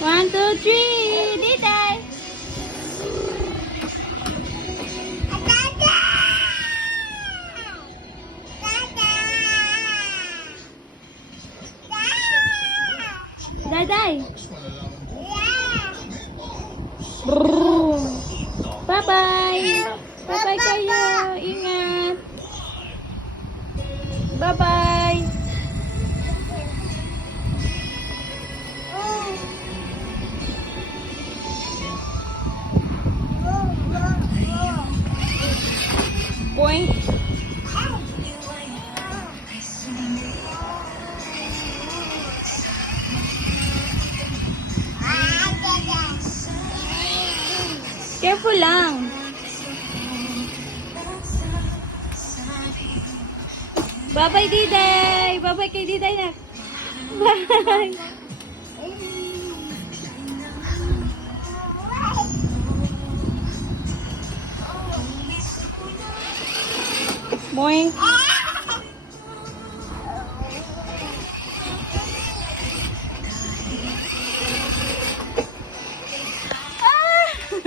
1, 2, 3. Diday. Daday. Bye-bye. Bye-bye kayo. Ingat. Bye-bye. Point. Careful lang. Bye-bye, Diday. Bye-bye kay Diday na. Bye. Boing.